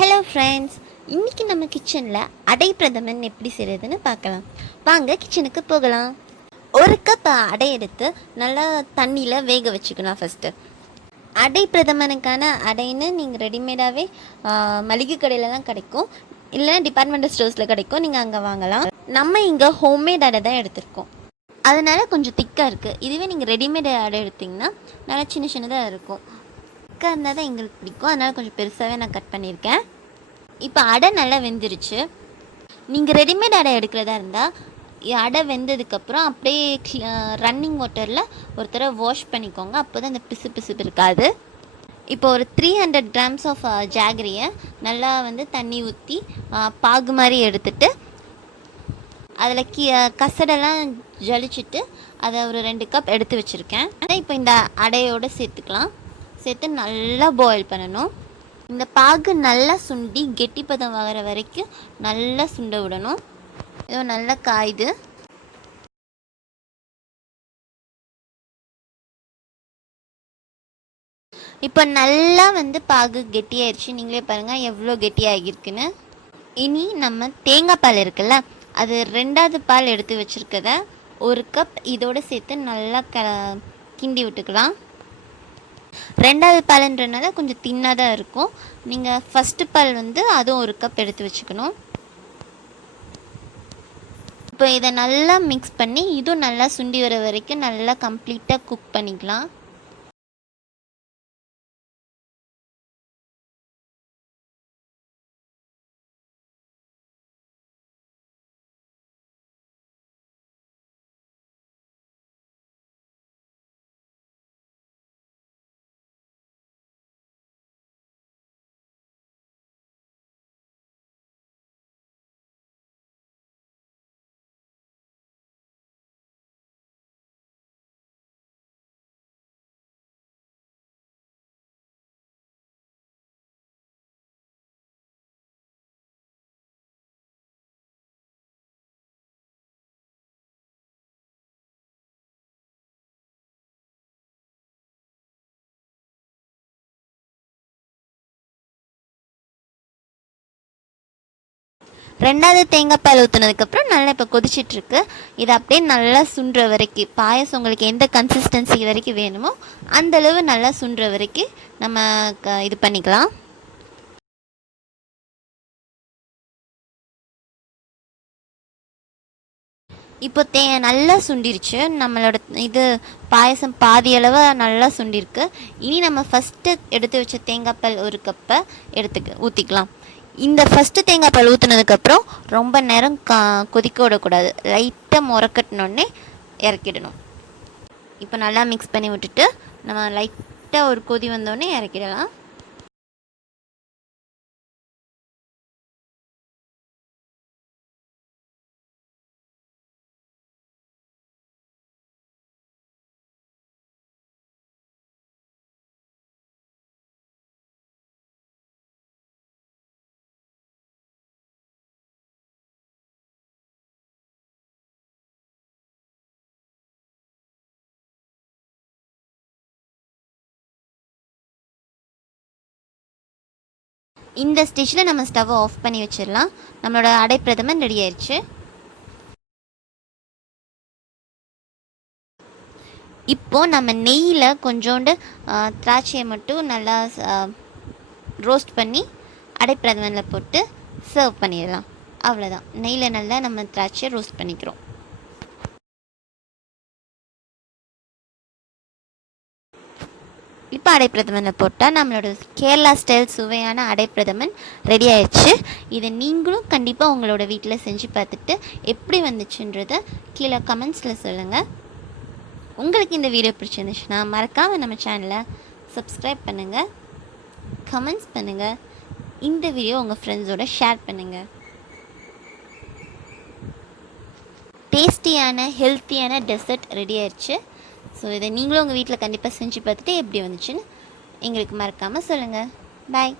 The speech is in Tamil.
ஹலோ ஃப்ரெண்ட்ஸ், இன்றைக்கி நம்ம கிச்சனில் அடை பிரதமன் எப்படி செய்கிறதுன்னு பார்க்கலாம். வாங்க கிச்சனுக்கு போகலாம். ஒரு கப் அடை எடுத்து நல்லா தண்ணியில் வேக வச்சுக்கணும். ஃபஸ்ட்டு அடை பிரதமனுக்கான அடைன்னு நீங்கள் ரெடிமேடாகவே மளிகை கடையிலலாம் கிடைக்கும், இல்லைன்னா டிபார்ட்மெண்டல் ஸ்டோர்ஸில் கிடைக்கும், நீங்கள் அங்கே வாங்கலாம். நம்ம இங்கே ஹோம்மேட் அடை தான் எடுத்திருக்கோம், அதனால் கொஞ்சம் திக்காக இருக்குது. இதுவே நீங்கள் ரெடிமேட் அடை எடுத்திங்கன்னா நல்லா சின்ன சின்னதாக இருக்கும். திக்காக இருந்தால் தான் எங்களுக்கு பிடிக்கும், அதனால் கொஞ்சம் பெருசாகவே நான் கட் பண்ணியிருக்கேன். இப்போ அடை நல்லா வெந்துருச்சு. நீங்கள் ரெடிமேட் அடை எடுக்கிறதா இருந்தால் அடை வெந்ததுக்கப்புறம் அப்படியே ரன்னிங் வாட்டரில் ஒரு தடவை வாஷ் பண்ணிக்கோங்க, அப்போ தான் அந்த பிசு இருக்காது. இப்போ ஒரு 300 grams ஆஃப் ஜாகரியை நல்லா தண்ணி ஊற்றி பாகு மாதிரி எடுத்துட்டு அதில் கசடெல்லாம் ஜலிச்சுட்டு அதை ஒரு 2 கப் எடுத்து வச்சுருக்கேன். இப்போ இந்த அடையோடு சேர்த்து நல்லா பாயில் பண்ணணும். இந்த பாகு நல்லா சுண்டி கெட்டிப்பதம் வர வரைக்கும் நல்லா சுண்ட விடணும். இது நல்லா காயுது. இப்போ நல்லா பாகு கெட்டியாயிடுச்சு. நீங்களே பாருங்கள் எவ்வளோ கெட்டியாகிருக்குன்னு. இனி நம்ம தேங்காய் பால் இருக்குல்ல, அது 2வது பால் எடுத்து வச்சுருக்கத 1 கப் இதோடு சேர்த்து நல்லா கிண்டி விட்டுக்கலாம். 2வது பாலுன்றனால கொஞ்சம் தின்னாக தான் இருக்கும். நீங்கள் ஃபஸ்ட்டு பால் அதுவும் 1 கப் எடுத்து வச்சுக்கணும். இப்போ இதை நல்லா மிக்ஸ் பண்ணி இதுவும் நல்லா சுண்டி வர வரைக்கும் நல்லா கம்ப்ளீட்டாக குக் பண்ணிக்கலாம். ரெண்டாவது தேங்காய் பால் ஊற்றுனதுக்கப்புறம் நல்லா இப்போ கொதிச்சிட்ருக்கு. இதை அப்படியே நல்லா சுண்டுற வரைக்கும், பாயசம் உங்களுக்கு எந்த கன்சிஸ்டன்சி வரைக்கும் வேணுமோ அந்தளவு நல்லா சுண்டுற வரைக்கும் நம்ம இது பண்ணிக்கலாம். இப்போ நல்லா சுண்டிருச்சு. நம்மளோட இது பாயசம் பாதி அளவு நல்லா சுண்டிருக்கு. இனி நம்ம ஃபஸ்ட்டு எடுத்து வச்ச தேங்காய் பால் 1 கப்பை ஊற்றிக்கலாம். இந்த ஃபஸ்ட்டு தேங்காய் பால் ஊற்றுனதுக்கப்புறம் ரொம்ப நேரம் கொதிக்க விடக்கூடாது. லைட்டாக முறக்கட்டினோடனே இறக்கிடணும். இப்போ நல்லா மிக்ஸ் பண்ணி விட்டுட்டு நம்ம லைட்டாக ஒரு கொதி வந்தோடனே இறக்கிடலாம். இந்த ஸ்டேஜில் நம்ம ஸ்டவ்வை ஆஃப் பண்ணி வச்சிடலாம். நம்மளோட அடை பிரதமன் ரெடி ஆயிடுச்சு. இப்போது நம்ம நெய்யில் கொஞ்சோண்டு திராட்சையை மட்டும் நல்லா ரோஸ்ட் பண்ணி அடை பிரதமனில் போட்டு சர்வ் பண்ணிடலாம். அவ்வளோதான், நெய்யில் நல்லா நம்ம திராட்சையை ரோஸ்ட் பண்ணிக்கிறோம். இப்போ அடைப்பிரதமனை போட்டால் நம்மளோட கேரளா ஸ்டைல் சுவையான அடைப்பிரதமன் ரெடி ஆயிடுச்சு. இதை நீங்களும் கண்டிப்பாக உங்களோட வீட்டில் செஞ்சு பார்த்துட்டு எப்படி வந்துச்சுன்றதை கீழே கமெண்ட்ஸில் சொல்லுங்கள். உங்களுக்கு இந்த வீடியோ பிடிச்சிருந்துச்சுன்னா மறக்காமல் நம்ம சேனலை சப்ஸ்கிரைப் பண்ணுங்கள், கமெண்ட்ஸ் பண்ணுங்கள், இந்த வீடியோ உங்கள் ஃப்ரெண்ட்ஸோட ஷேர் பண்ணுங்கள். டேஸ்டியான ஹெல்த்தியான டெசர்ட் ரெடி ஆயிடுச்சு. ஸோ இதை நீங்களும் உங்கள் வீட்டில் கண்டிப்பாக செஞ்சு பார்த்துட்டு எப்படி வந்துச்சுன்னு எங்களுக்கு மறக்காமல் சொல்லுங்கள். பாய்.